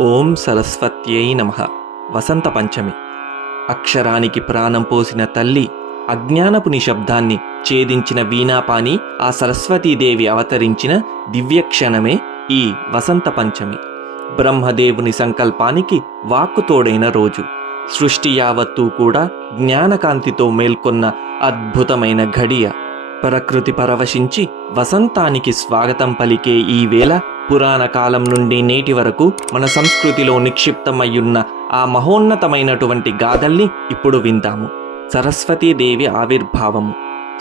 ఓం సరస్వత్యై నమ. వసంత పంచమి. అక్షరానికి ప్రాణం పోసిన తల్లి అజ్ఞానపు నిశబ్దాన్ని ఛేదించిన వీణాపాని ఆ సరస్వతీదేవి అవతరించిన దివ్యక్షణమే ఈ వసంత పంచమి. బ్రహ్మదేవుని సంకల్పానికి వాక్కుతోడైన రోజు. సృష్టి యావత్తూ కూడా జ్ఞానకాంతితో మేల్కొన్న అద్భుతమైన ఘడియ. ప్రకృతి పరవశించి వసంతానికి స్వాగతం పలికే ఈ వేళ పురాణ కాలం నుండి నేటి వరకు మన సంస్కృతిలో నిక్షిప్తమయ్యున్న ఆ మహోన్నతమైనటువంటి గాథల్ని ఇప్పుడు విందాము. సరస్వతీదేవి ఆవిర్భావము.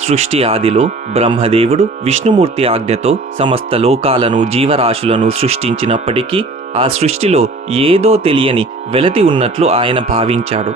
సృష్టి ఆదిలో బ్రహ్మదేవుడు విష్ణుమూర్తి ఆజ్ఞతో సమస్త లోకాలను జీవరాశులను సృష్టించినప్పటికీ ఆ సృష్టిలో ఏదో తెలియని వెలతి ఉన్నట్లు ఆయన భావించాడు.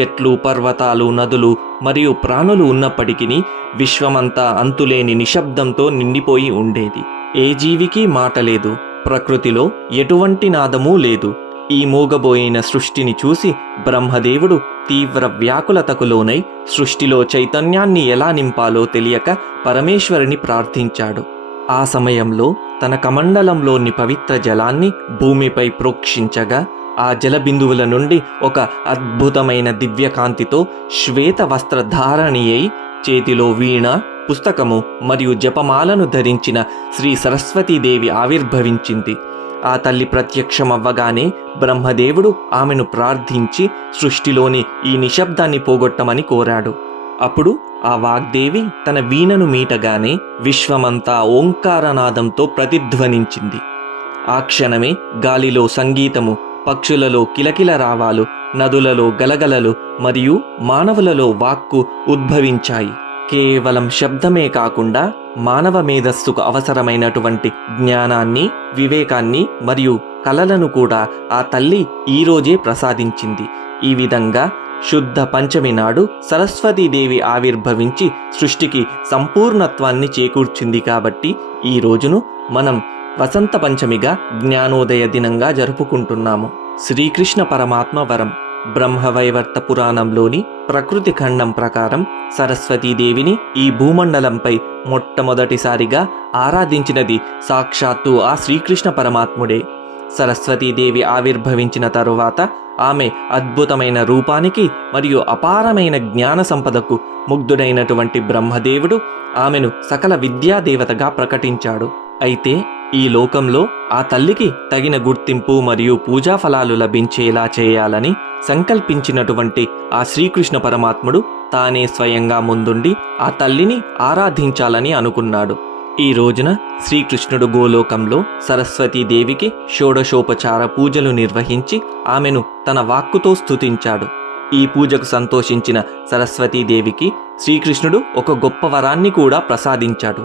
చెట్లు పర్వతాలు నదులు మరియు ప్రాణులు ఉన్నప్పటికీ విశ్వమంతా అంతులేని నిశ్శబ్దంతో నిండిపోయి ఉండేది. ఏ జీవికి మాట లేదు ప్రకృతిలో ఎటువంటి నాదమూ లేదు. ఈ మూగబోయిన సృష్టిని చూసి బ్రహ్మదేవుడు తీవ్ర వ్యాకులతకు లోనై సృష్టిలో చైతన్యాన్ని ఎలా నింపాలో తెలియక పరమేశ్వరుని ప్రార్థించాడు. ఆ సమయంలో తన కమండలంలోని పవిత్ర జలాన్ని భూమిపై ప్రోక్షించగా ఆ జలబిందువుల నుండి ఒక అద్భుతమైన దివ్యకాంతితో శ్వేత వస్త్రధారణి అయి చేతిలో వీణ పుస్తకము మరియు జపమాలను ధరించిన శ్రీ సరస్వతీదేవి ఆవిర్భవించింది. ఆ తల్లి ప్రత్యక్షమవ్వగానే బ్రహ్మదేవుడు ఆమెను ప్రార్థించి సృష్టిలోని ఈ నిశ్శబ్దాన్ని పోగొట్టమని కోరాడు. అప్పుడు ఆ వాగ్దేవి తన వీణను మీటగానే విశ్వమంతా ఓంకారనాదంతో ప్రతిధ్వనించింది. ఆ క్షణమే గాలిలో సంగీతము పక్షులలో కిలకిల రావాలు నదులలో గలగలలు మరియు మానవులలో వాక్కు ఉద్భవించాయి. కేవలం శబ్దమే కాకుండా మానవ మేధస్సుకు అవసరమైనటువంటి జ్ఞానాన్ని వివేకాన్ని మరియు కలలను కూడా ఆ తల్లి ఈరోజే ప్రసాదించింది. ఈ విధంగా శుద్ధ పంచమి నాడు సరస్వతీదేవి ఆవిర్భవించి సృష్టికి సంపూర్ణత్వాన్ని చేకూర్చింది కాబట్టి ఈ రోజును మనం వసంత పంచమిగా జ్ఞానోదయ దినంగా జరుపుకుంటున్నాము. శ్రీకృష్ణ పరమాత్మ వరం. బ్రహ్మవైవర్త పురాణంలోని ప్రకృతి ఖండం ప్రకారం సరస్వతీదేవిని ఈ భూమండలంపై మొట్టమొదటిసారిగా ఆరాధించినది సాక్షాత్తు ఆ శ్రీకృష్ణ పరమాత్ముడే. సరస్వతీదేవి ఆవిర్భవించిన తరువాత ఆమె అద్భుతమైన రూపానికి మరియు అపారమైన జ్ఞాన సంపదకు ముగ్ధుడైనటువంటి బ్రహ్మదేవుడు ఆమెను సకల విద్యాదేవతగా ప్రకటించాడు. అయితే ఈ లోకంలో ఆ తల్లికి తగిన గుర్తింపు మరియు పూజా ఫలాలు లభించేలా చేయాలని సంకల్పించినటువంటి ఆ శ్రీకృష్ణ పరమాత్ముడు తానే స్వయంగా ముందుండి ఆ తల్లిని ఆరాధించాలని అనుకున్నాడు. ఈ రోజున శ్రీకృష్ణుడు గోలోకంలో సరస్వతీదేవికి షోడశోపచార పూజలు నిర్వహించి ఆమెను తన వాక్కుతో స్తుతించాడు. ఈ పూజకు సంతోషించిన సరస్వతీదేవికి శ్రీకృష్ణుడు ఒక గొప్ప వరాన్ని కూడా ప్రసాదించాడు.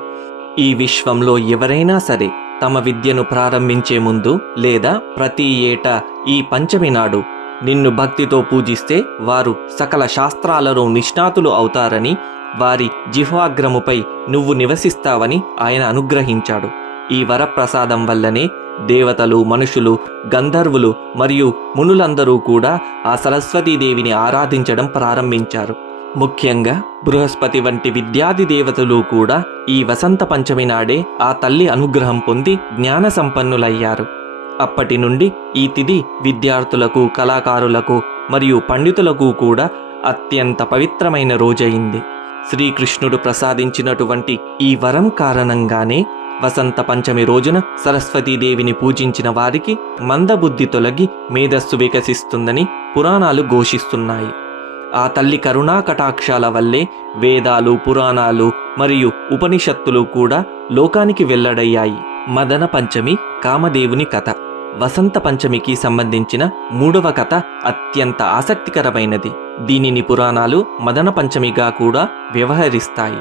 ఈ విశ్వంలో ఎవరైనా సరే తమ విద్యను ప్రారంభించే ముందు లేదా ప్రతి ఏటా ఈ పంచమి నాడు నిన్ను భక్తితో పూజిస్తే వారు సకల శాస్త్రాలలో నిష్ణాతులు అవుతారని వారి జిహ్వాగ్రముపై నువ్వు నివసిస్తావని ఆయన అనుగ్రహించాడు. ఈ వరప్రసాదం వల్లనే దేవతలు మనుషులు గంధర్వులు మరియు మునులందరూ కూడా ఆ సరస్వతీదేవిని ఆరాధించడం ప్రారంభించారు. ముఖ్యంగా బృహస్పతి వంటి విద్యాది దేవతలు కూడా ఈ వసంత పంచమి నాడే ఆ తల్లి అనుగ్రహం పొంది జ్ఞాన సంపన్నులయ్యారు అప్పటి నుండి ఈ తిథి విద్యార్థులకు కళాకారులకు మరియు పండితులకు కూడా అత్యంత పవిత్రమైన రోజయింది. శ్రీకృష్ణుడు ప్రసాదించినటువంటి ఈ వరం కారణంగానే వసంత పంచమి రోజున సరస్వతీదేవిని పూజించిన వారికి మందబుద్ధి తొలగి మేధస్సు వికసిస్తుందని పురాణాలు ఘోషిస్తున్నాయి. ఆ తల్లి కరుణా కటాక్షాల వల్లే వేదాలు పురాణాలు మరియు ఉపనిషత్తులు కూడా లోకానికి వెల్లడయ్యాయి. మదన పంచమి కామదేవుని కథ. వసంత పంచమికి సంబంధించిన మూడవ కథ అత్యంత ఆసక్తికరమైనది. దీనిని పురాణాలు మదన పంచమిగా కూడా వ్యవహరిస్తాయి.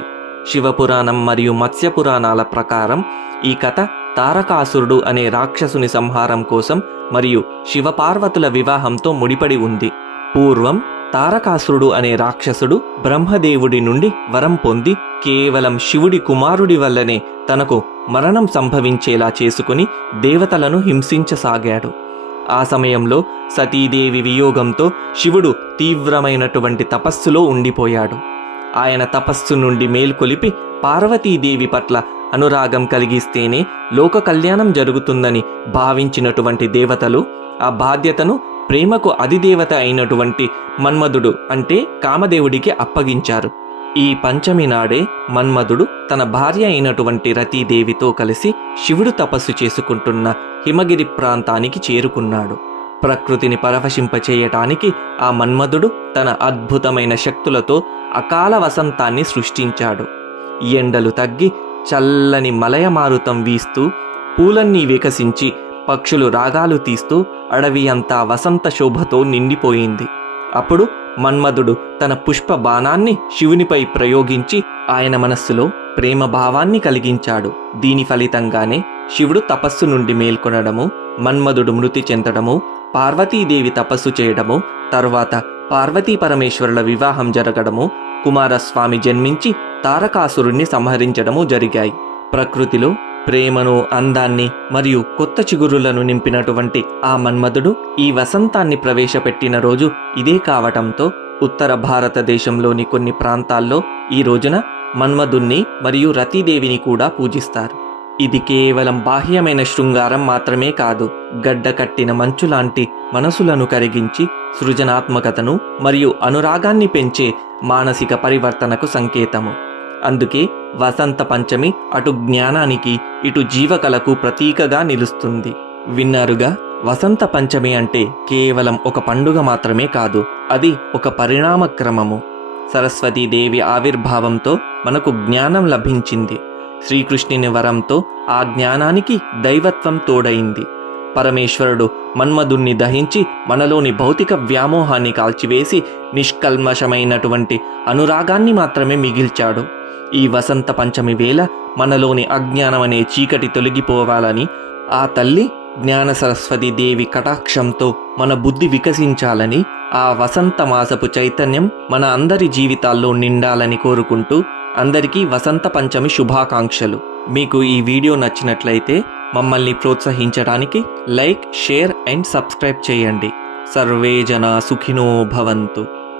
శివపురాణం మరియు మత్స్య పురాణాల ప్రకారం ఈ కథ తారకాసురుడు అనే రాక్షసుని సంహారం కోసం మరియు శివపార్వతుల వివాహంతో ముడిపడి ఉంది. పూర్వం తారకాసురుడు అనే రాక్షసుడు బ్రహ్మదేవుడి నుండి వరం పొంది కేవలం శివుడి కుమారుడి వల్లనే తనకు మరణం సంభవించేలా చేసుకుని దేవతలను హింసించసాగాడు. ఆ సమయంలో సతీదేవి వియోగంతో శివుడు తీవ్రమైనటువంటి తపస్సులో ఉండిపోయాడు. ఆయన తపస్సు నుండి మేల్కొలిపి పార్వతీదేవి పట్ల అనురాగం కలిగిస్తేనే లోక కళ్యాణం జరుగుతుందని భావించినటువంటి దేవతలు ఆ బాధ్యతను ప్రేమకు అధిదేవత అయినటువంటి మన్మధుడు అంటే కామదేవుడికి అప్పగించారు. ఈ పంచమి నాడే మన్మధుడు తన భార్య అయినటువంటి రతీదేవితో కలిసి శివుడు తపస్సు చేసుకుంటున్న హిమగిరి ప్రాంతానికి చేరుకున్నాడు. ప్రకృతిని పరవశింపచేయటానికి ఆ మన్మధుడు తన అద్భుతమైన శక్తులతో అకాల వసంతాన్ని సృష్టించాడు. ఎండలు తగ్గి చల్లని మలయమారుతం వీస్తూ పూలన్నీ వికసించి పక్షులు రాగాలు తీస్తూ అడవి అంతా వసంత శోభతో నిండిపోయింది. అప్పుడు మన్మధుడు తన పుష్ప బాణాన్ని శివునిపై ప్రయోగించి ఆయన మనస్సులో ప్రేమ భావాన్ని కలిగించాడు. దీని ఫలితంగానే శివుడు తపస్సు నుండి మేల్కొనడము మన్మధుడు మృతి చెందడము పార్వతీదేవి తపస్సు చేయడము తర్వాత పార్వతీ పరమేశ్వరుల వివాహం జరగడము కుమారస్వామి జన్మించి తారకాసురుణ్ణి సంహరించడము జరిగాయి. ప్రకృతిలో ప్రేమను అందాన్ని మరియు కొత్త చిగురులను నింపినటువంటి ఆ మన్మధుడు ఈ వసంతాన్ని ప్రవేశపెట్టిన రోజు ఇదే కావటంతో ఉత్తర భారతదేశంలోని కొన్ని ప్రాంతాల్లో ఈ రోజున మన్మధుణ్ణి మరియు రతీదేవిని కూడా పూజిస్తారు. ఇది కేవలం బాహ్యమైన శృంగారం మాత్రమే కాదు గడ్డ కట్టిన మంచు లాంటి మనసులను కరిగించి సృజనాత్మకతను మరియు అనురాగాన్ని పెంచే మానసిక పరివర్తనకు సంకేతము. అందుకే వసంత పంచమి అటు జ్ఞానానికి ఇటు జీవకలకు ప్రతీకగా నిలుస్తుంది. విన్నారుగా? వసంత పంచమి అంటే కేవలం ఒక పండుగ మాత్రమే కాదు అది ఒక పరిణామక్రమము. సరస్వతీదేవి ఆవిర్భావంతో మనకు జ్ఞానం లభించింది. శ్రీకృష్ణుని వరంతో ఆ జ్ఞానానికి దైవత్వం తోడైంది. పరమేశ్వరుడు మన్మధుణ్ణి దహించి మనలోని భౌతిక వ్యామోహాన్ని కాల్చివేసి నిష్కల్మషమైనటువంటి అనురాగాన్ని మాత్రమే మిగిల్చాడు. ఈ వసంత పంచమి వేళ మనలోని అజ్ఞానం అనే చీకటి తొలగిపోవాలని ఆ తల్లి జ్ఞాన సరస్వతి దేవి కటాక్షంతో మన బుద్ధి వికసించాలని ఆ వసంత మాసపు చైతన్యం మన అందరి జీవితాల్లో నిండాలని కోరుకుంటూ అందరికీ వసంత పంచమి శుభాకాంక్షలు. మీకు ఈ వీడియో నచ్చినట్లయితే మమ్మల్ని ప్రోత్సహించడానికి లైక్ షేర్ అండ్ సబ్స్క్రైబ్ చేయండి. సర్వే జనా సుఖినో భవంతు.